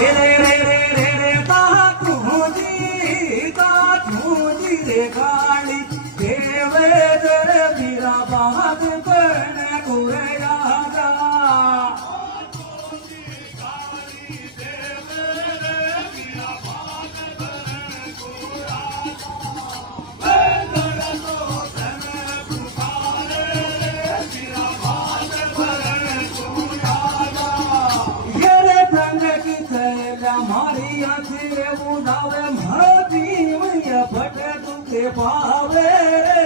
रे रे रे रे रे ता तुझी रे गाड़ी देवे तेरे बीरा बाग करने कोरे राजा मारी आँखी रे उड़ावे मारी मैया फटे तुके पावे रे